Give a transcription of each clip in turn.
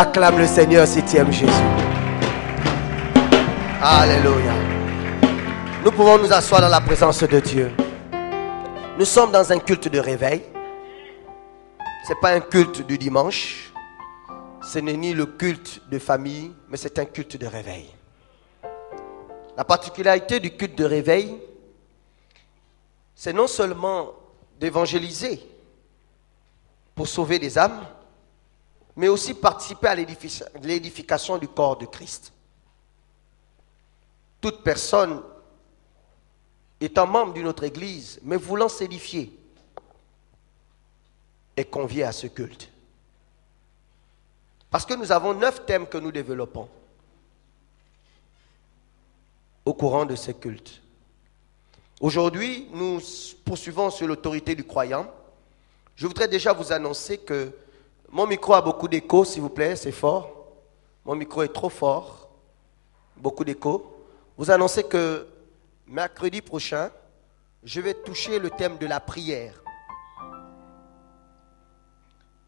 Acclame le Seigneur si tu aimes Jésus. Alléluia. Nous pouvons nous asseoir dans la présence de Dieu. Nous sommes dans un culte de réveil. Ce n'est pas un culte du dimanche. Ce n'est ni le culte de famille, mais c'est un culte de réveil. La particularité du culte de réveil, c'est non seulement d'évangéliser pour sauver des âmes, mais aussi participer à l'édification du corps de Christ. Toute personne étant membre d'une autre église, mais voulant s'édifier, est conviée à ce culte. Parce que nous avons 9 thèmes que nous développons au courant de ce culte. Aujourd'hui, nous poursuivons sur l'autorité du croyant. Je voudrais déjà vous annoncer que mon micro a beaucoup d'écho, s'il vous plaît, c'est fort. Mon micro est trop fort, beaucoup d'écho. Vous annoncez que mercredi prochain, je vais toucher le thème de la prière.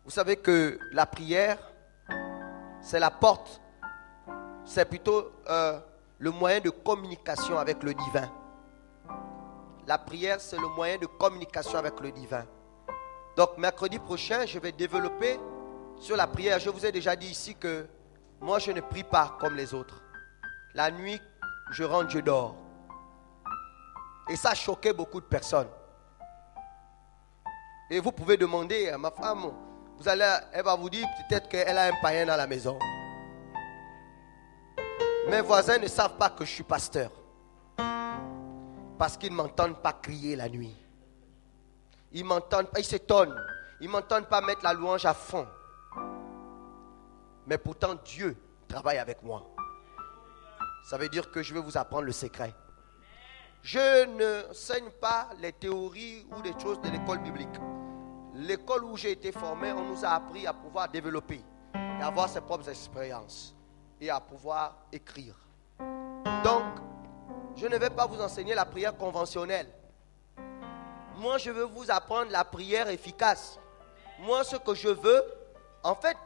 Vous savez que la prière, c'est la porte, c'est plutôt le moyen de communication avec le divin. La prière, c'est le moyen de communication avec le divin. Donc, mercredi prochain, je vais développer sur la prière. Je vous ai déjà dit ici que moi, je ne prie pas comme les autres. La nuit, je rentre, je dors. Et ça a choqué beaucoup de personnes. Et vous pouvez demander à ma femme, elle va vous dire peut-être qu'elle a un païen dans la maison. Mes voisins ne savent pas que je suis pasteur. Parce qu'ils ne m'entendent pas crier la nuit. Ils m'entendent pas, ils s'étonnent. Ils ne m'entendent pas mettre la louange à fond. Mais pourtant, Dieu travaille avec moi. Ça veut dire que je vais vous apprendre le secret. Je n'enseigne pas les théories ou des choses de l'école biblique. L'école où j'ai été formé, on nous a appris à pouvoir développer et avoir ses propres expériences et à pouvoir écrire. Donc, je ne vais pas vous enseigner la prière conventionnelle. Moi, je veux vous apprendre la prière efficace. Moi, ce que je veux, en fait,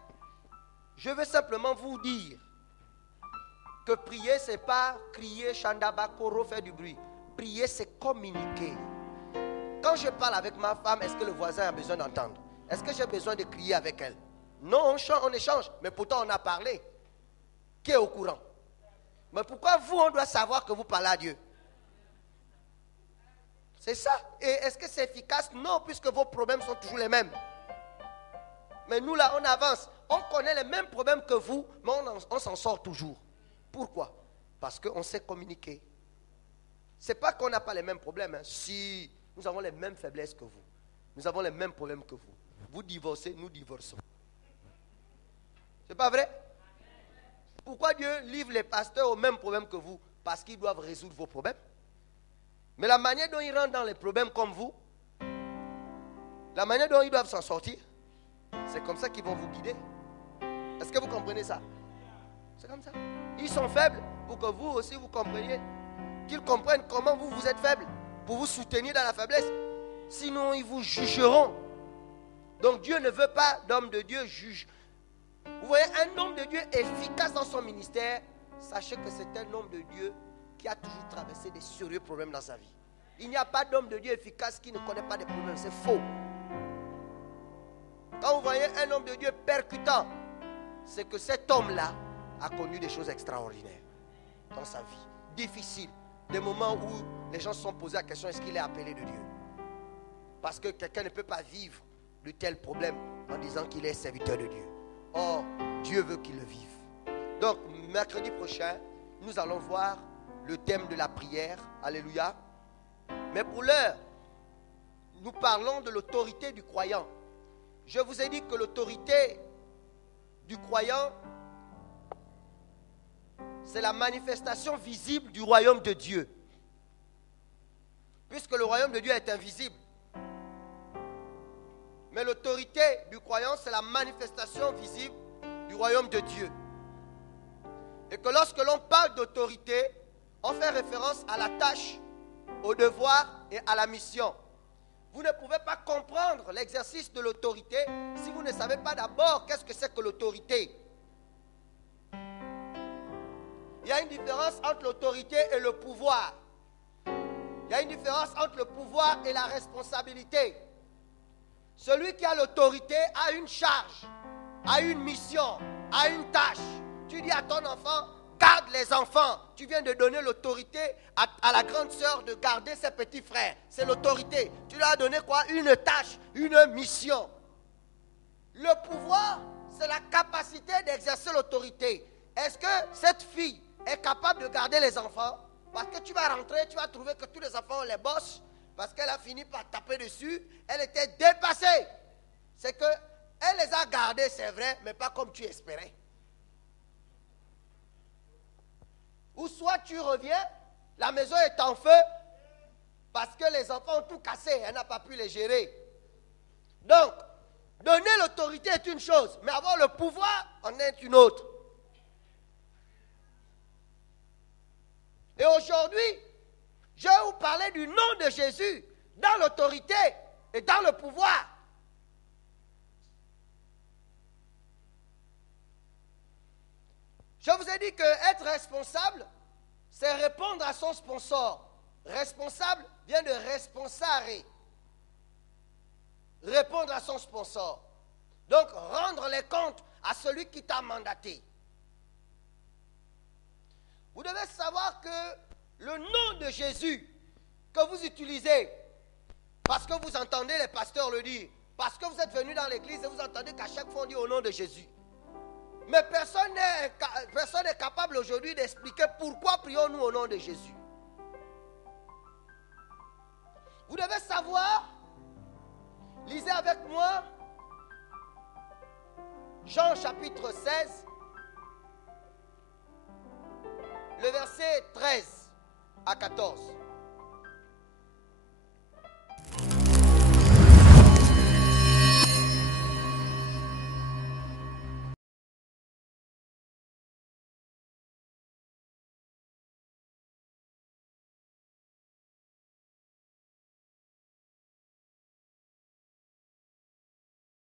je veux simplement vous dire que prier, ce n'est pas crier, chandaba, koro, faire du bruit. Prier, c'est communiquer. Quand je parle avec ma femme, est-ce que le voisin a besoin d'entendre? Est-ce que j'ai besoin de crier avec elle? Non, on échange, mais pourtant on a parlé. Qui est au courant? Mais pourquoi vous, on doit savoir que vous parlez à Dieu? C'est ça. Et est-ce que c'est efficace? Non, puisque vos problèmes sont toujours les mêmes. Mais nous là, on avance. On connaît les mêmes problèmes que vous, mais on s'en sort toujours. Pourquoi? Parce qu'on sait communiquer. Ce n'est pas qu'on n'a pas les mêmes problèmes. Si nous avons les mêmes faiblesses que vous, nous avons les mêmes problèmes que vous. Vous divorcez, nous divorçons. C'est pas vrai? Pourquoi Dieu livre les pasteurs aux mêmes problèmes que vous? Parce qu'ils doivent résoudre vos problèmes. Mais la manière dont ils rentrent dans les problèmes comme vous, la manière dont ils doivent s'en sortir, c'est comme ça qu'ils vont vous guider. Est-ce que vous comprenez ça? C'est comme ça. Ils sont faibles pour que vous aussi vous compreniez. Qu'ils comprennent comment vous êtes faible, pour vous soutenir dans la faiblesse. Sinon, ils vous jugeront. Donc Dieu ne veut pas d'homme de Dieu juge. Vous voyez, un homme de Dieu efficace dans son ministère, sachez que c'est un homme de Dieu qui a toujours traversé des sérieux problèmes dans sa vie. Il n'y a pas d'homme de Dieu efficace qui ne connaît pas des problèmes. C'est faux. Quand vous voyez un homme de Dieu percutant, c'est que cet homme-là a connu des choses extraordinaires dans sa vie. Difficiles. Des moments où les gens se sont posés la question, est-ce qu'il est appelé de Dieu? Parce que quelqu'un ne peut pas vivre de tels problèmes en disant qu'il est serviteur de Dieu. Or, Dieu veut qu'il le vive. Donc, mercredi prochain, nous allons voir le thème de la prière. Alléluia. Mais pour l'heure, nous parlons de l'autorité du croyant. Je vous ai dit que l'autorité du croyant, c'est la manifestation visible du royaume de Dieu. Puisque le royaume de Dieu est invisible. Mais l'autorité du croyant, c'est la manifestation visible du royaume de Dieu. Et que lorsque l'on parle d'autorité, on fait référence à la tâche, au devoir et à la mission. Vous ne pouvez pas comprendre l'exercice de l'autorité si vous ne savez pas d'abord qu'est-ce que c'est que l'autorité. Il y a une différence entre l'autorité et le pouvoir. Il y a une différence entre le pouvoir et la responsabilité. Celui qui a l'autorité a une charge, a une mission, a une tâche. Tu dis à ton enfant, garde les enfants. Tu viens de donner l'autorité à la grande sœur de garder ses petits frères. C'est l'autorité. Tu lui as donné quoi? Une tâche, une mission. Le pouvoir, c'est la capacité d'exercer l'autorité. Est-ce que cette fille est capable de garder les enfants? Parce que tu vas rentrer, tu vas trouver que tous les enfants ont les bosses, parce qu'elle a fini par taper dessus. Elle était dépassée. C'est que elle les a gardés, c'est vrai, mais pas comme tu espérais. Ou soit tu reviens, la maison est en feu, parce que les enfants ont tout cassé, elle n'a pas pu les gérer. Donc, donner l'autorité est une chose, mais avoir le pouvoir en est une autre. Et aujourd'hui, je vais vous parler du nom de Jésus dans l'autorité et dans le pouvoir. Je vous ai dit qu'être responsable, c'est répondre à son sponsor. Responsable vient de responsare. Répondre à son sponsor. Donc, rendre les comptes à celui qui t'a mandaté. Vous devez savoir que le nom de Jésus que vous utilisez, parce que vous entendez les pasteurs le dire, parce que vous êtes venus dans l'église et vous entendez qu'à chaque fois on dit au nom de Jésus. Mais personne n'est capable aujourd'hui d'expliquer pourquoi prions-nous au nom de Jésus. Vous devez savoir, lisez avec moi, Jean chapitre 16, le verset 13 à 14.